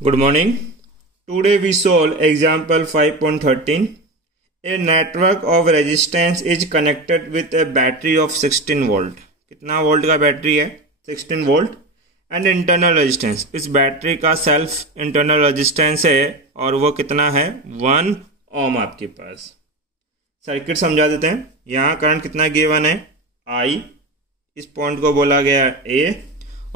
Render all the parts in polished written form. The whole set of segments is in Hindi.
Good morning. Today we solve example 5.13. A network of resistance is connected with a battery of 16 volt. कितना वोल्ट का बैटरी है? 16 वोल्ट. एंड इंटरनल रेजिस्टेंस, इस बैटरी का सेल्फ इंटरनल रेजिस्टेंस है और वो कितना है? 1 ओम आपके पास. सर्किट समझा देते हैं. यहाँ करंट कितना गिवन है? I. इस पॉइंट को बोला गया A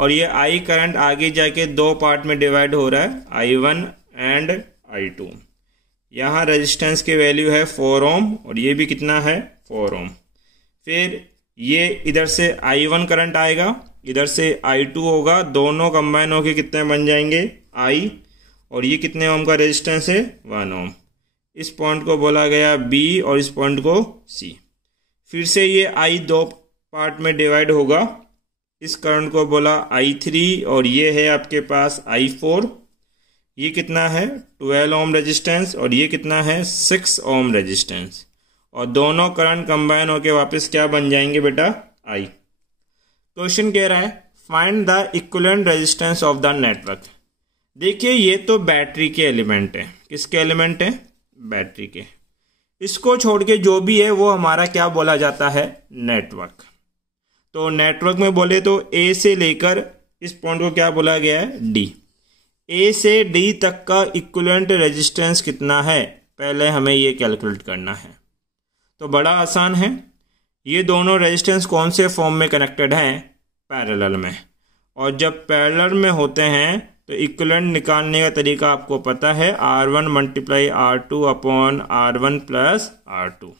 और ये I करंट आगे जाके दो पार्ट में डिवाइड हो रहा है, I1 एंड I2. यहाँ रेजिस्टेंस की वैल्यू है 4 ओम और ये भी कितना है? 4 ओम. फिर ये इधर से I1 करंट आएगा, इधर से I2 होगा, दोनों कंबाइन होके कितने बन जाएंगे? I. और ये कितने ओम का रेजिस्टेंस है? 1 ओम. इस पॉइंट को बोला गया B और इस पॉइंट को C. फिर से ये I दो पार्ट में डिवाइड होगा, इस करंट को बोला I3 और ये है आपके पास I4. ये कितना है? 12 ओम रेजिस्टेंस और ये कितना है? 6 ओम रेजिस्टेंस. और दोनों करंट कंबाइन होके वापस क्या बन जाएंगे बेटा? I. क्वेश्चन कह रहा है find the equivalent resistance of the network. देखिए ये तो बैटरी के एलिमेंट है. किसके एलिमेंट है? बैटरी के. इसको छोड़ के जो भी है वो हमारा क्या बोला जाता है? नेटवर्क. तो नेटवर्क में बोले तो ए से लेकर इस पॉइंट को क्या बोला गया है? डी. ए से डी तक का इक्विवेलेंट रेजिस्टेंस कितना है? पहले हमें ये कैलकुलेट करना है. तो बड़ा आसान है. ये दोनों रेजिस्टेंस कौन से फॉर्म में कनेक्टेड हैं? पैरेलल में. और जब पैरेलल में होते हैं तो इक्विवेलेंट निकालने का तरीका आपको पता है, R1 multiply R2 upon R1 plus R2.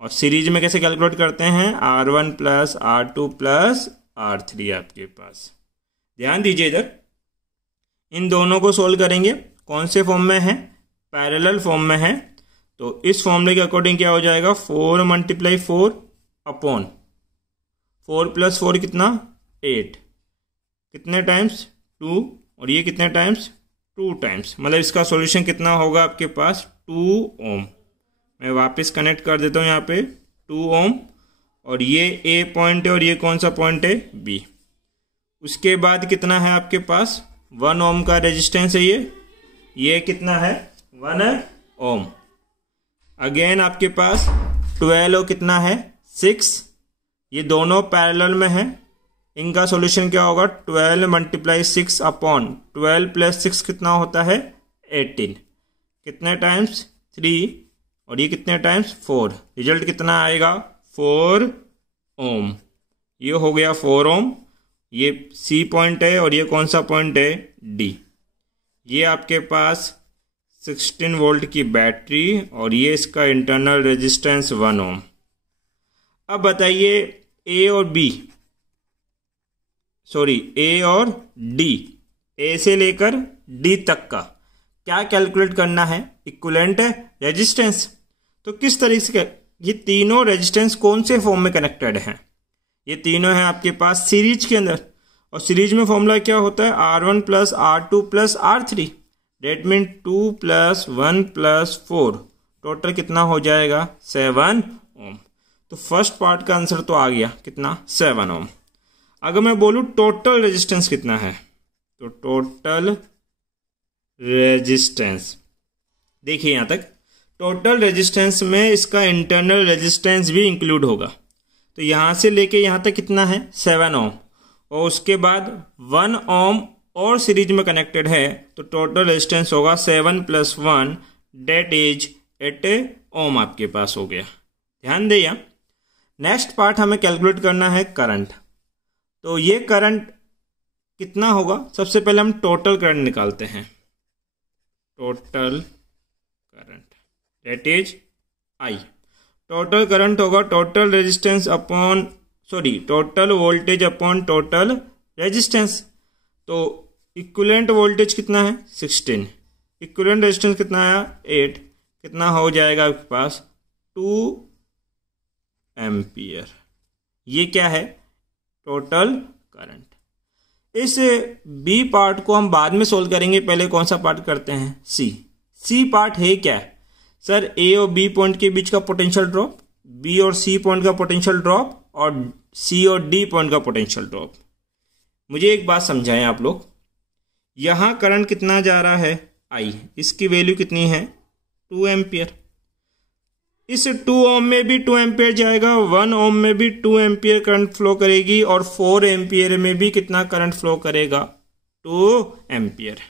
और सीरीज में कैसे कैलकुलेट करते हैं? R1 plus R2 plus R3 आपके पास. ध्यान दीजिए इधर, इन दोनों को सोल्व करेंगे. कौन से फॉर्म में है? पैरेलल फॉर्म में है. तो इस फॉर्मूले के अकॉर्डिंग क्या हो जाएगा? 4 मल्टीप्लाई 4 अपॉन 4 प्लस 4 कितना? 8. कितने टाइम्स? 2. और ये कितने टाइम्स? 2 टाइम्स. मतलब इसका सॉल्यूशन कितना होगा आपके पास? 2 ओम. मैं वापस कनेक्ट कर देता हूँ यहाँ पे 2 ओम. और ये ए पॉइंट है और ये कौन सा पॉइंट है? बी. उसके बाद कितना है आपके पास? 1 ओम का रेजिस्टेंस है ये कितना है? 1 ओम. अगेन आपके पास 12 और कितना है? 6. ये दोनों पैरेलल में है. इनका सॉल्यूशन क्या होगा? 12 मल्टीप्लाई 6 अपॉन 12 प्लस 6 कितना होता है? 18. कितने टाइम्स? 3. और ये कितने टाइम्स? 4. रिजल्ट कितना आएगा? 4 ओम. ये हो गया 4 ओम. ये सी पॉइंट है और ये कौन सा पॉइंट है? डी. ये आपके पास 16 वोल्ट की बैटरी और ये इसका इंटरनल रेजिस्टेंस 1 ओम. अब बताइए ए और डी, ए से लेकर डी तक का क्या कैलकुलेट करना है? इक्विवेलेंट है रेजिस्टेंस. तो किस तरीके से ये तीनों रेजिस्टेंस कौन से फॉर्म में कनेक्टेड हैं? ये तीनों हैं आपके पास सीरीज के अंदर. और सीरीज में फॉर्मूला क्या होता है? R1 plus R2 plus R3. That mean 2 plus 1 plus 4. Total कितना हो जाएगा? 7 ओम. तो फर्स्ट पार्ट का आंसर तो आ गया. कितना? 7 ओम. अगर मैं बोलूं टोटल रेजिस्टेंस कितना है, तो टोटल रेजिस्टेंस, देखिए यहां तक टोटल रेजिस्टेंस में इसका इंटरनल रेजिस्टेंस भी इंक्लूड होगा. तो यहां से लेके यहां तक कितना है? 7 ओम. और उसके बाद 1 ओम और सीरीज में कनेक्टेड है, तो टोटल रेजिस्टेंस होगा 7 प्लस 1 डेट इज 8 ओम आपके पास हो गया. ध्यान दें. नेक्स्ट पार्ट हमें कैलकुलेट करना है करंट. तो ये करंट कितना होगा? सबसे पहले हम टोटल करंट निकालते हैं. Total current that is I. Total current होगा total resistance upon total voltage upon total resistance. तो इक्विवेलेंट वोल्टेज कितना है? 16. इक्विवेलेंट रेजिस्टेंस कितना आया? 8. कितना हो जाएगा आपके पास? 2 एम्पियर. ये क्या है? Total current. इस बी पार्ट को हम बाद में सोल्व करेंगे. पहले कौन सा पार्ट करते हैं? सी पार्ट है क्या? सर ए और बी पॉइंट के बीच का पोटेंशियल ड्रॉप, बी और सी पॉइंट का पोटेंशियल ड्रॉप और सी और डी पॉइंट का पोटेंशियल ड्रॉप. मुझे एक बात समझाएं आप लोग, यहाँ करंट कितना जा रहा है I, इसकी वैल्यू कितनी है 2 एम्पियर। इस 2 ओम में भी 2 एम्पियर जाएगा, 1 ओम में भी 2 एम्पियर करंट फ्लो करेगी और 4 एम्पियर में भी कितना करंट फ्लो करेगा 2 एम्पियर।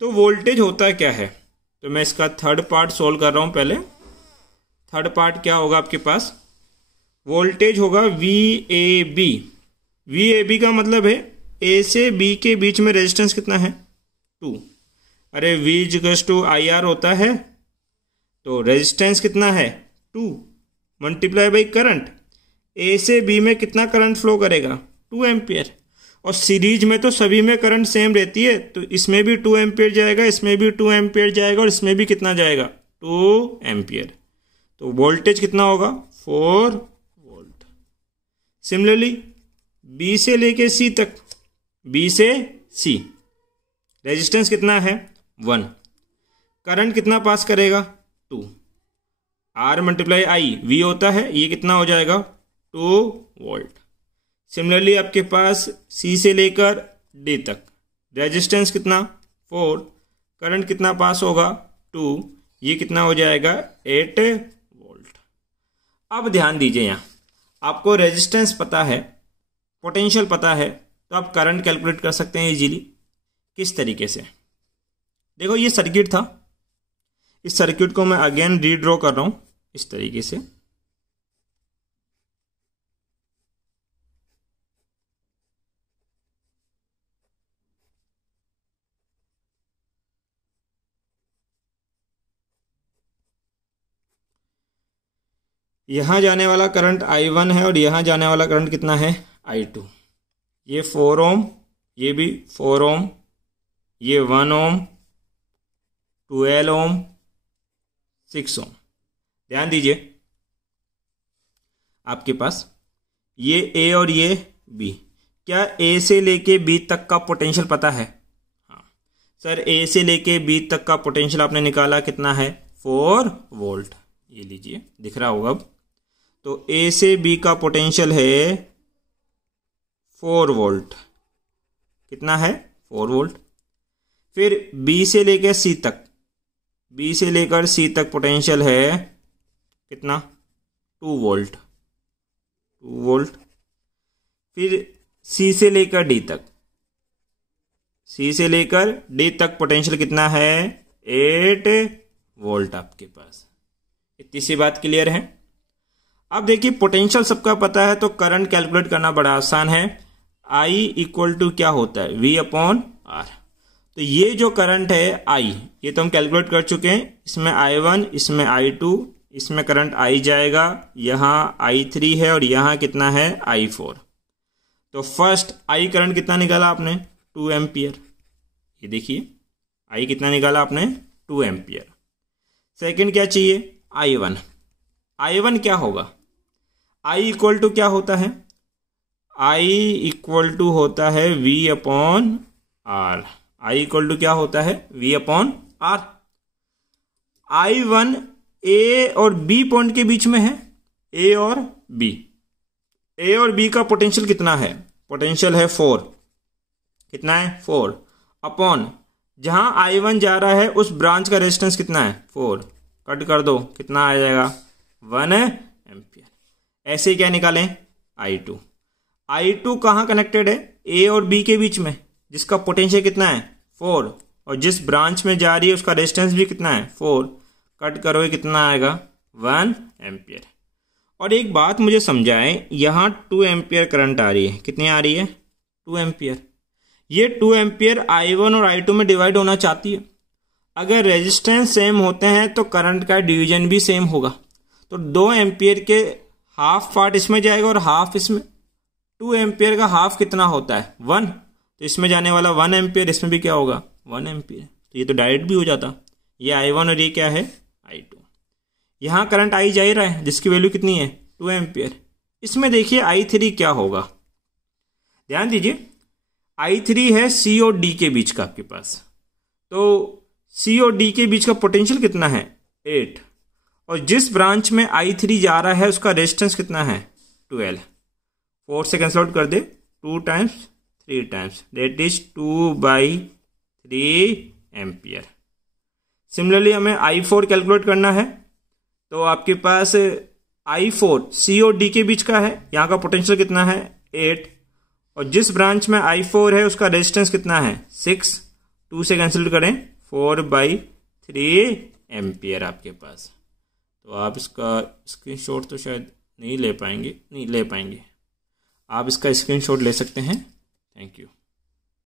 तो वोल्टेज होता क्या है, तो मैं इसका थर्ड पार्ट सोल्व कर रहा हूं। पहले थर्ड पार्ट क्या होगा आपके पास, वोल्टेज होगा VAB। VAB का मतलब है A से B के बीच में रेजिस्टेंस कितना है 2। अरे V=IR होता है, तो रेजिस्टेंस कितना है 2 मल्टीप्लाई बाई करंट। A से B में कितना करंट फ्लो करेगा 2 एम्पियर, और सीरीज में तो सभी में करंट सेम रहती है, तो इसमें भी 2 एम्पियर जाएगा, इसमें भी 2 एम्पियर जाएगा और इसमें भी कितना जाएगा 2 एम्पियर। तो वोल्टेज कितना होगा 4 वोल्ट। सिमिलरली B से लेके C तक, B से C रेजिस्टेंस कितना है 1, करंट कितना पास करेगा 2, R मल्टीप्लाई I, V होता है, ये कितना हो जाएगा 2 वोल्ट। सिमिलरली आपके पास C से लेकर D तक रेजिस्टेंस कितना 4, करंट कितना पास होगा 2, ये कितना हो जाएगा 8 वोल्ट। अब ध्यान दीजिए, यहाँ आपको रेजिस्टेंस पता है, पोटेंशियल पता है, तो आप करंट कैलकुलेट कर सकते हैं इजीली। किस तरीके से, देखो ये सर्किट था, इस सर्किट को मैं अगेन रीड्रॉ कर रहा हूं इस तरीके से। यहां जाने वाला करंट I1 है और यहां जाने वाला करंट कितना है I2। ये 4 ओम, ये भी 4 ओम, ये 1 ओम, 12 ओम, 6 ओम। ध्यान दीजिए, आपके पास ये A और ये B, क्या A से लेके B तक का पोटेंशियल पता है? हाँ सर, A से लेके B तक का पोटेंशियल आपने निकाला, कितना है 4 वोल्ट। ये लीजिए, दिख रहा होगा अब। तो A से B का पोटेंशियल है 4 वोल्ट, कितना है 4 वोल्ट। फिर B से लेकर C तक, B से लेकर C तक पोटेंशियल है कितना 2 वोल्ट, 2 वोल्ट। फिर C से लेकर D तक, C से लेकर D तक पोटेंशियल कितना है 8 वोल्ट आपके पास। इतनी सी बात क्लियर है। अब देखिए, पोटेंशियल सबका पता है, तो करंट कैलकुलेट करना बड़ा आसान है। I इक्वल टू क्या होता है V/R। तो ये जो करंट है I, ये तो हम कैलकुलेट कर चुके हैं। इसमें I1, इसमें I2, इसमें करंट I जाएगा, यहाँ I3 है और यहाँ कितना है I4। तो फर्स्ट I करंट कितना निकाला आपने 2 एम्पियर। ये देखिए, I कितना निकाला आपने 2 एम्पियर। सेकंड क्या चाहिए I1। I1 क्या होगा, I इक्वल टू क्या होता है, I इक्वल टू होता है V/R। I इक्वल टू क्या होता है V/R। I1 A और B पॉइंट के बीच में है, A और B। A और B का पोटेंशियल कितना है, पोटेंशियल है 4, कितना है 4 अपॉन, जहां I1 जा रहा है उस ब्रांच का रेजिस्टेंस कितना है 4, कट कर दो, कितना आ जाएगा 1 एम्पियर। ऐसे क्या निकालें I2। I2 कहां कनेक्टेड है A और B के बीच में, जिसका पोटेंशियल कितना है 4, और जिस ब्रांच में जा रही है उसका रेजिस्टेंस भी कितना है 4, कट करोगे कितना आएगा 1 एम्पियर। और एक बात मुझे समझाएं, यहां 2 एम्पियर करंट आ रही है, कितनी आ रही है 2 एम्पियर। ये 2 एम्पियर I1 और I2 में डिवाइड होना चाहती है। अगर रेजिस्टेंस सेम होते हैं तो करंट का डिवीजन भी सेम होगा। तो 2 एम्पियर के हाफ पार्ट इसमें जाएगा और हाफ इसमें। 2 एम्पियर का हाफ कितना होता है 1, तो इसमें जाने वाला 1 एम्पियर, इसमें भी क्या होगा 1 एम्पियर। तो ये तो डायरेक्ट भी हो जाता, ये I1 और ये क्या है I2। यहां करंट I जा ही रहा है, जिसकी वैल्यू कितनी है 2 एम्पियर। इसमें देखिए I3 क्या होगा, ध्यान दीजिए, I3 है C और D के बीच का आपके पास। तो C और D के बीच का पोटेंशियल कितना है 8, और जिस ब्रांच में I3 जा रहा है उसका रेजिस्टेंस कितना है 12। 4 से कैंसिल आउट कर दे, 2 times 3 times, that is 2/3 ampere. Similarly हमें I4 कैलकुलेट करना है, तो आपके पास I4 C और D के बीच का है, यहाँ का पोटेंशियल कितना है 8, और जिस ब्रांच में I4 है उसका रेजिस्टेंस कितना है 6, 2 से कैंसिल करें 4/3 एम्पियर आपके पास। तो आप इसका स्क्रीनशॉट तो शायद नहीं ले पाएंगे, आप इसका स्क्रीनशॉट ले सकते हैं। Thank you.